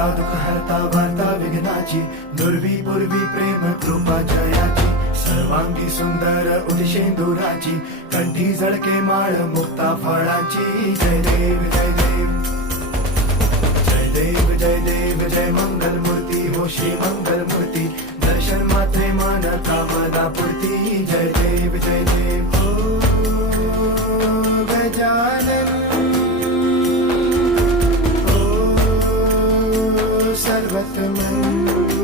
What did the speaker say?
करता दुःख हरता वार्ता विघ्नाची, दुर्वी पूर्वी प्रेम कृपा जयाची, सर्वांगी सुंदर उदिशेंदुराची, कंठी झळके माळ मुक्ता फळाची. जय देव जय देव जय देव जय देव जय मंगल मूर्ती हो श्री मंगल मूर्ती, दर्शन मात्रे मन कामना पूर्ती. जय देव जय देव ओ गजानन ओ सर्वतमन